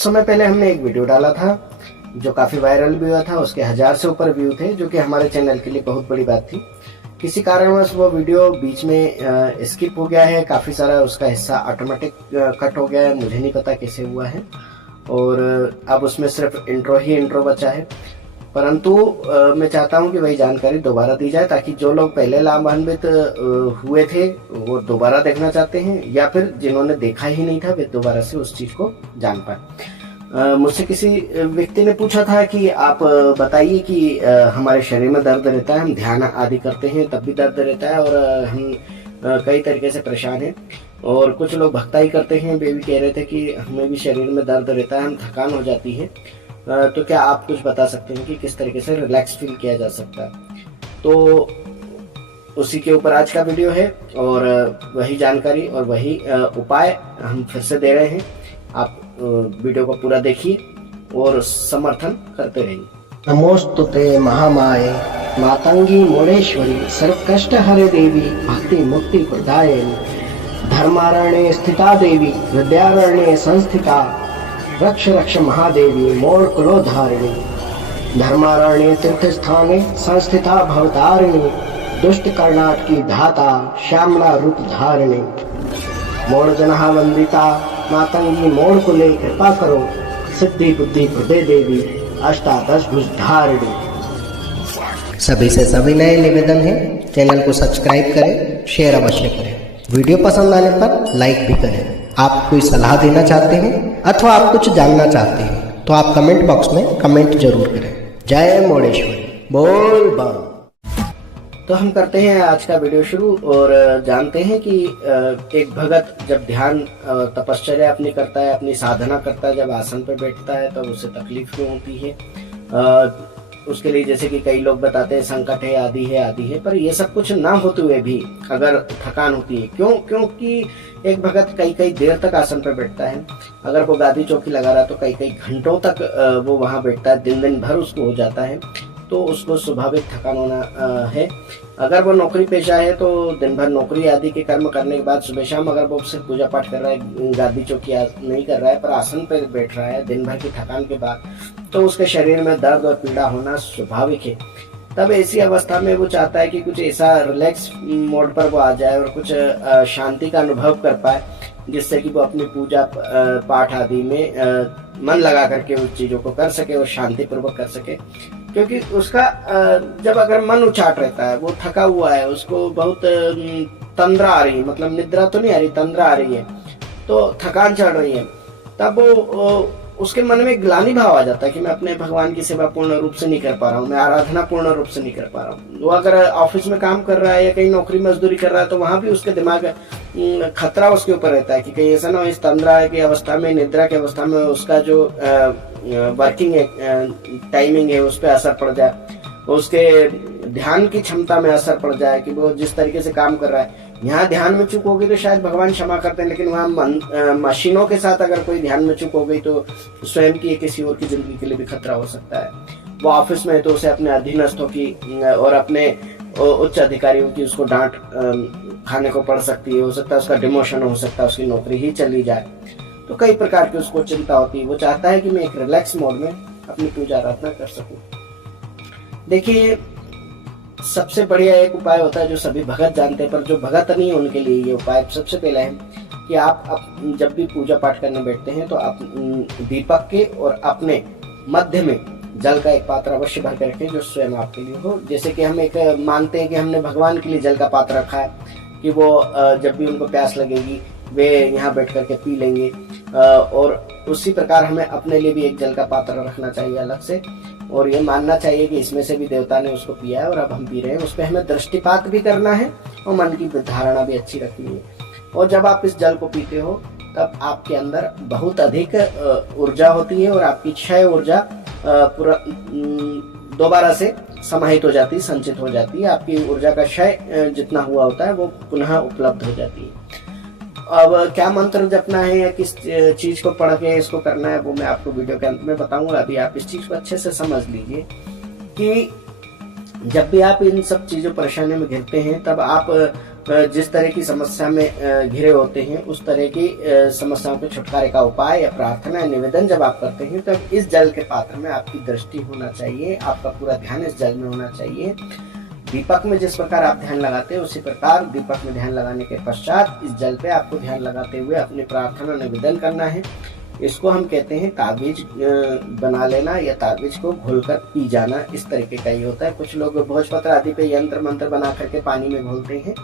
कुछ समय पहले हमने एक वीडियो डाला था जो काफ़ी वायरल भी हुआ था, उसके 1000 से ऊपर व्यू थे, जो कि हमारे चैनल के लिए बहुत बड़ी बात थी। किसी कारणवश वो वीडियो बीच में स्किप हो गया है, काफ़ी सारा उसका हिस्सा ऑटोमेटिक कट हो गया है, मुझे नहीं पता कैसे हुआ है, और अब उसमें सिर्फ इंट्रो ही इंट्रो बचा है। परंतु मैं चाहता हूं कि वही जानकारी दोबारा दी जाए, ताकि जो लोग पहले लाभान्वित हुए थे वो दोबारा देखना चाहते हैं, या फिर जिन्होंने देखा ही नहीं था वे दोबारा से उस चीज़ को जान पाए। मुझसे किसी व्यक्ति ने पूछा था कि आप बताइए कि हमारे शरीर में दर्द रहता है, हम ध्यान आदि करते हैं तब भी दर्द रहता है, और हम कई तरीके से परेशान हैं, और कुछ लोग भक्ताई करते हैं, वे भी कह रहे थे कि हमें भी शरीर में दर्द रहता है, हम थकान हो जाती है, तो क्या आप कुछ बता सकते हैं कि किस तरीके से रिलैक्स फील किया जा सकता है। तो उसी के ऊपर आज का वीडियो है, और वही जानकारी और वही उपाय हम फिर से दे रहे हैं। आप वीडियो को पूरा देखिए और समर्थन करते रहिए। नमोस्तुते महामाये मातंगी मोड़ेश्वरी सर्व कष्ट हरे देवी भक्ति मुक्ति प्रदायिनी धर्मारण्ये स्थिता देवी विद्यारण्ये संस्थिता रक्ष रक्ष महादेवी मोर कुलोधारिणी धर्मारण्ये तीर्थ स्थाने संस्थिता भवतारिणी दुष्ट कर्णाट की धाता श्यामला रूप धारिणी मोर जनहा वंदिता मातंगी मोर कुले कृपा करो सिद्धि बुद्धि प्रदे देवी अष्टादश भुजधारिणी। सभी से सविनय निवेदन है, चैनल को सब्सक्राइब करें, शेयर अवश्य करें, वीडियो पसंद आने पर लाइक भी करें। आप कोई सलाह देना चाहते हैं अथवा आप कुछ जानना चाहते हैं तो आप कमेंट बॉक्स में कमेंट जरूर करें। जय मोड़ेश्वरी बोल बम। तो हम करते हैं आज का वीडियो शुरू, और जानते हैं कि एक भगत जब ध्यान तपश्चर्या अपनी करता है, अपनी साधना करता है, जब आसन पर बैठता है तब उसे तकलीफ क्यों होती है। उसके लिए जैसे कि कई लोग बताते हैं संकट है, आदि है, पर ये सब कुछ ना होते हुए भी अगर थकान होती है, क्योंकि एक भगत कई देर तक आसन पर बैठता है। अगर वो गादी चौकी लगा रहा है तो कई घंटों तक वो वहाँ बैठता है, दिन भर उसको हो जाता है, तो उसको स्वाभाविक थकान होना है। अगर वो नौकरी पेशा है तो दिन भर नौकरी आदि के कर्म करने के बाद सुबह शाम अगर वो सिर्फ पूजा पाठ कर रहा है, गादी चौकी नहीं कर रहा है, पर आसन पर बैठ रहा है दिन भर की थकान के बाद, तो उसके शरीर में दर्द और पीड़ा होना स्वाभाविक है। तब ऐसी अवस्था में वो चाहता है कि कुछ ऐसा रिलैक्स मोड पर वो आ जाए और कुछ शांति का अनुभव कर पाए, जिससे कि वो अपनी पूजा पाठ आदि में मन लगा करके उस चीजों को कर सके और शांति पूर्वक कर सके। क्योंकि उसका जब अगर मन उचाट रहता है, वो थका हुआ है, उसको बहुत तंद्रा आ रही है, मतलब निद्रा तो नहीं आ रही, तंद्रा आ रही है, तो थकान चढ़ रही है, तब वो उसके मन में ग्लानि भाव आ जाता है कि मैं अपने भगवान की सेवा पूर्ण रूप से नहीं कर पा रहा हूँ, मैं आराधना पूर्ण रूप से नहीं कर पा रहा हूँ। वो अगर ऑफिस में काम कर रहा है या कहीं नौकरी मजदूरी कर रहा है तो वहां भी उसके दिमाग खतरा उसके ऊपर रहता है कि कहीं ऐसा ना हो इस तंद्रा की अवस्था में, निद्रा की अवस्था में उसका जो वर्किंग टाइमिंग है उस पर असर पड़ जाए, उसके ध्यान की क्षमता में असर पड़ जाए कि वो जिस तरीके से काम कर रहा है। यहाँ ध्यान में चूक होगी तो शायद भगवान क्षमा करते हैं, लेकिन वहाँ मशीनों के साथ अगर कोई ध्यान में चूक हो गई तो स्वयं की किसी और की जिंदगी के लिए भी खतरा हो सकता है। वो ऑफिस में है तो उसे अपने अधीनस्थों की और अपने उच्च अधिकारियों की उसको डांट खाने को पड़ सकती है, हो सकता है उसका डिमोशन हो सकता है, उसकी नौकरी ही चली जाए, तो कई प्रकार की उसको चिंता होती है। वो चाहता है कि मैं एक रिलैक्स मोड में अपनी पूजा आराधना कर सकूं। देखिए, सबसे बढ़िया एक उपाय होता है जो सभी भगत जानते हैं, पर जो भगत नहीं है उनके लिए ये उपाय सबसे पहला है कि आप जब भी पूजा पाठ करने बैठते हैं तो आप दीपक के और अपने मध्य में जल का एक पात्र अवश्य भर कर रखें जो स्वयं आपके लिए हो। जैसे कि हम एक मानते हैं कि हमने भगवान के लिए जल का पात्र रखा है कि वो जब भी उनको प्यास लगेगी वे यहाँ बैठ करके पी लेंगे, और उसी प्रकार हमें अपने लिए भी एक जल का पात्र रखना चाहिए अलग से, और ये मानना चाहिए कि इसमें से भी देवता ने उसको पिया है और अब हम पी रहे हैं। उस पर हमें दृष्टिपात भी करना है और मन की धारणा भी अच्छी रखनी है। और जब आप इस जल को पीते हो तब आपके अंदर बहुत अधिक ऊर्जा होती है और आपकी क्षय ऊर्जा पूरा दोबारा से समाहित हो जाती है, संचित हो जाती है। आपकी ऊर्जा का क्षय जितना हुआ होता है वो पुनः उपलब्ध हो जाती है। अब क्या मंत्र जपना है या किस चीज को पढ़ के इसको करना है वो मैं आपको वीडियो के अंत में बताऊंगा। अभी आप इस चीज को अच्छे से समझ लीजिए कि जब भी आप इन सब चीजों परेशानी में घिरते हैं तब आप जिस तरह की समस्या में घिरे होते हैं, उस तरह की समस्याओं के छुटकारे का उपाय या प्रार्थना निवेदन जब आप करते हैं, तब इस जल के पात्र में आपकी दृष्टि होना चाहिए, आपका पूरा ध्यान इस जल में होना चाहिए। दीपक में जिस प्रकार आप ध्यान लगाते हैं, उसी प्रकार दीपक में ध्यान लगाने के पश्चात इस जल पे आपको ध्यान लगाते हुए अपनी प्रार्थना निवेदन करना है। इसको हम कहते हैं ताबीज बना लेना या ताबीज को घोलकर पी जाना, इस तरीके का ही होता है। कुछ लोग भोजपत्र आदि पे यंत्र मंत्र बना करके पानी में घोलते हैं,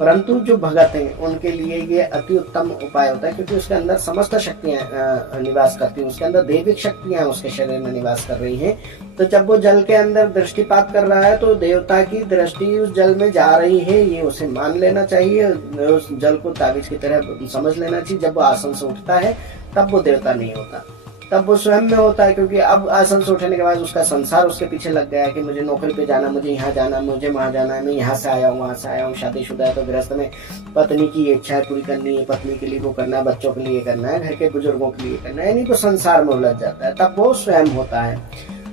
परंतु जो भगत हैं उनके लिए ये अति उत्तम उपाय होता है, क्योंकि उसके अंदर समस्त शक्तियां निवास करती हैं, उसके अंदर दैविक शक्तियां उसके शरीर में निवास कर रही हैं। तो जब वो जल के अंदर दृष्टिपात कर रहा है तो देवता की दृष्टि उस जल में जा रही है, ये उसे मान लेना चाहिए, उस जल को ताबीज की तरह समझ लेना चाहिए। जब वो आसन से उठता है तब वो देवता नहीं होता, तब वो स्वयं में होता है, क्योंकि अब आसन से उठने के बाद उसका संसार उसके पीछे लग गया है कि मुझे नौकरी पे जाना, मुझे यहाँ जाना, मुझे वहाँ जाना है, मैं यहाँ से आया हूँ, वहाँ से आया हूँ। शादीशुदा है तो गृहस्थ में पत्नी की इच्छाएं पूरी करनी है, पत्नी के लिए वो करना है, बच्चों के लिए करना है, घर के बुजुर्गों के लिए करना है, यानी तो संसार में उलझ जाता है। तब वो स्वयं होता है,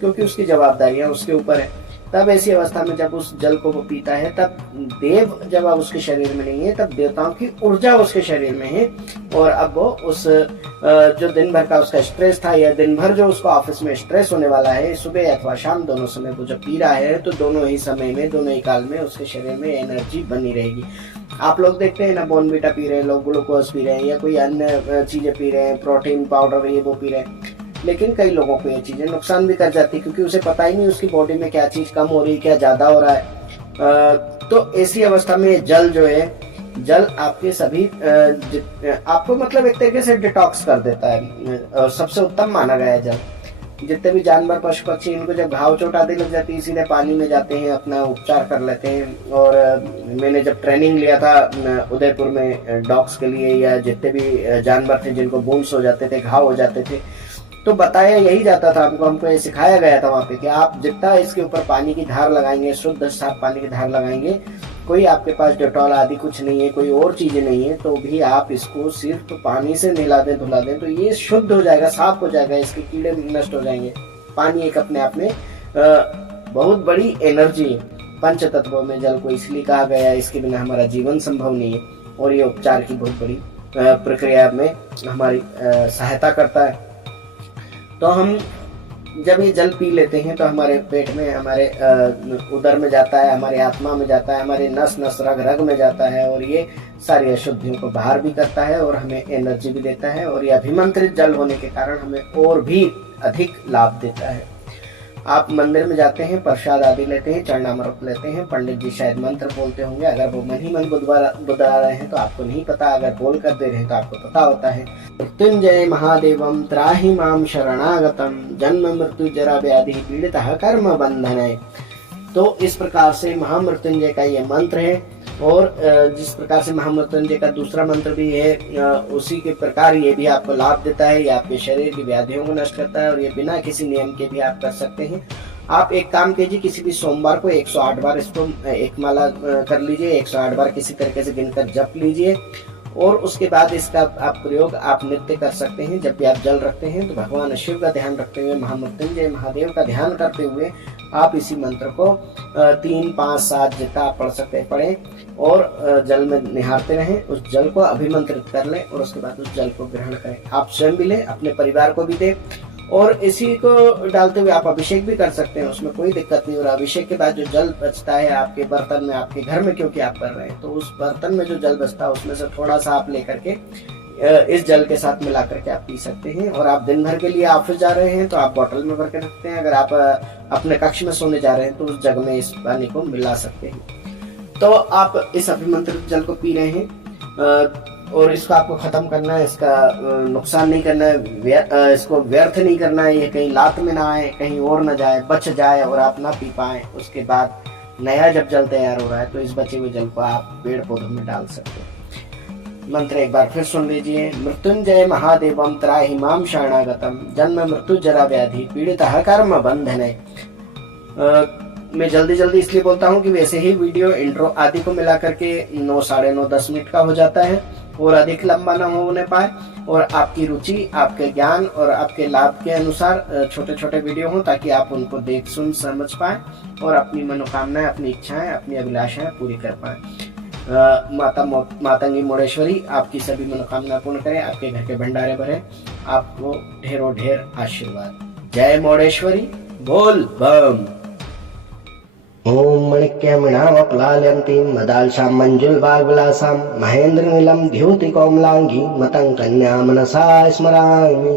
क्योंकि उसकी जवाबदारियां उसके ऊपर है। तब ऐसी अवस्था में जब उस जल को वो पीता है, तब देव जब अब उसके शरीर में नहीं है, तब देवताओं की ऊर्जा उसके शरीर में है। और अब वो उस जो दिन भर का उसका स्ट्रेस था, या दिन भर जो उसको ऑफिस में स्ट्रेस होने वाला है, सुबह अथवा शाम दोनों समय वो जब पी रहा है, तो दोनों ही समय में, दोनों ही काल में उसके शरीर में एनर्जी बनी रहेगी। आप लोग देखते हैं ना, बॉर्नवीटा पी रहे हैं लोग, ग्लूकोज पी रहे हैं, या कोई अन्य चीजें पी रहे हैं, प्रोटीन पाउडर ये वो पी रहे हैं, लेकिन कई लोगों को ये चीजें नुकसान भी कर जाती है, क्योंकि उसे पता ही नहीं उसकी बॉडी में क्या चीज कम हो रही है, क्या ज्यादा हो रहा है। तो ऐसी अवस्था में जल जो है, जल आपके सभी आपको मतलब एक तरीके से डिटॉक्स कर देता है, और सबसे उत्तम माना गया है जल। जितने भी जानवर पशु पक्षी, इनको जब घाव चोट आदि लग जाती है, सीधे पानी में जाते हैं, अपना उपचार कर लेते हैं। और मैंने जब ट्रेनिंग लिया था उदयपुर में डॉग्स के लिए, या जितने भी जानवर थे जिनको वुंड्स हो जाते थे, घाव हो जाते थे, तो बताया यही जाता था हमको ये सिखाया गया था वहाँ पे कि आप जितना इसके ऊपर पानी की धार लगाएंगे, शुद्ध साफ पानी की धार लगाएंगे, कोई आपके पास डेटॉल आदि कुछ नहीं है, कोई और चीजें नहीं है, तो भी आप इसको सिर्फ पानी से नहला दें, धुला दें, तो ये शुद्ध हो जाएगा, साफ हो जाएगा, इसके कीड़े नष्ट हो जाएंगे। पानी एक अपने आप में बहुत बड़ी एनर्जी है। पंच तत्वों में जल को इसलिए कहा गया है, इसके बिना हमारा जीवन संभव नहीं है, और ये उपचार की बहुत बड़ी प्रक्रिया में हमारी सहायता करता है। तो हम जब ये जल पी लेते हैं तो हमारे पेट में, हमारे उदर में जाता है, हमारे आत्मा में जाता है, हमारे नस नस रग रग में जाता है, और ये सारी अशुद्धियों को बाहर भी करता है, और हमें एनर्जी भी देता है। और ये अभिमंत्रित जल होने के कारण हमें और भी अधिक लाभ देता है। आप मंदिर में जाते हैं, प्रसाद आदि लेते हैं, चरणामृत लेते हैं, पंडित जी शायद मंत्र बोलते होंगे, अगर वो मन ही मन बुदवा रहे हैं तो आपको नहीं पता, अगर बोल कर दे रहे हैं तो आपको पता होता है। मृत्युंजय महादेवम त्राहि माम शरणागतम जन्म मृत्यु जरा व्याधि पीड़ितः कर्म बंधन। तो इस प्रकार से महामृत्युंजय का ये मंत्र है, और जिस प्रकार से महामृत्युंजय का दूसरा मंत्र भी है, उसी के प्रकार ये भी आपको लाभ देता है। ये आपके शरीर की व्याधियों को नष्ट करता है, और ये बिना किसी नियम के भी आप कर सकते हैं। आप एक काम कीजिए, किसी भी सोमवार को 108 बार इसको एक माला कर लीजिए, 108 बार किसी तरीके से गिनकर जप लीजिए, और उसके बाद इसका आप प्रयोग आप नित्य कर सकते हैं। जब भी आप जल रखते हैं तो भगवान शिव का ध्यान रखते हुए, महामृत्युंजय महादेव का ध्यान करते हुए आप इसी मंत्र को 3, 5, 7 जितना आप पढ़ सकते हैं पढ़ें, और जल में निहारते रहें, उस जल को अभिमंत्रित कर लें, और उसके बाद उस जल को ग्रहण करें। आप स्वयं भी लें, अपने परिवार को भी दें, और इसी को डालते हुए आप अभिषेक भी कर सकते हैं, उसमें कोई दिक्कत नहीं हो रहा। अभिषेक के बाद जो जल बचता है आपके बर्तन में, आपके घर में क्योंकि आप कर रहे हैं, तो उस बर्तन में जो जल बचता है उसमें से थोड़ा सा आप लेकर के इस जल के साथ मिला करके आप पी सकते हैं। और आप दिन भर के लिए ऑफिस जा रहे हैं तो आप बोतल में भर के रखते हैं, अगर आप अपने कक्ष में सोने जा रहे हैं तो उस जग में इस पानी को मिला सकते हैं। तो आप इस अभिमंत्रित जल को पी रहे हैं, और इसको आपको खत्म करना है, इसका नुकसान नहीं करना है, इसको व्यर्थ नहीं करना है, ये कहीं लात में ना आए, कहीं और न जाए, बच जाए और आप ना पी पाए। उसके बाद नया जब जल तैयार हो रहा है तो इस बचे हुए जल को आप पेड़ पौधों में डाल सकते हैं। मंत्र एक बार फिर सुन लीजिए। मृत्युंजय महादेवम त्राहि माम शरणागतम जन्म मृत्यु जरा व्याधि पीड़ितः कर्म बंधने। मैं जल्दी इसलिए बोलता हूँ कि वैसे ही वीडियो इंट्रो आदि को मिला करके 9, साढ़े 9, 10 मिनट का हो जाता है, और अधिक लंबा न होने पाए, और आपकी रुचि, आपके ज्ञान और आपके लाभ के अनुसार छोटे छोटे वीडियो हों, ताकि आप उनको देख सुन समझ पाए और अपनी मनोकामनाएं, अपनी इच्छाएं, अपनी अभिलाषाएं पूरी कर पाए। मातंगी मोड़ेश्वरी आपकी सभी मनोकामना पूर्ण करे, आपके घर के भंडारे भरे, आपको ढेरों ढेर आशीर्वाद। जय मोड़ेश्वरी, बोल बम। ओम मणिक्यमिणामपलाल्यन्तीं मदालसां मंजुलबागविलासां महेन्द्रनीलं द्युतिकोमलांगी मतं कन्या मनसा स्मरामि।